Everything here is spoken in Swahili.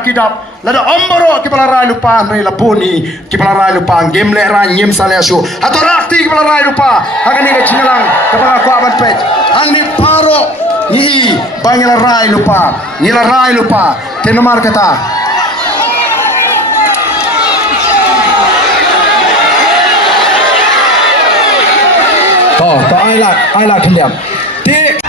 kidap lada omboro kipala rai lupa noi lapuni kipala rai lupa game le rai nyem salesu atau rakti kipala rai lupa akan ni cinalang kepala ku aban pet ang ni paro ni bangila rai lupa nila rai lupa tenomar kata to ai là kinh nghiệm thì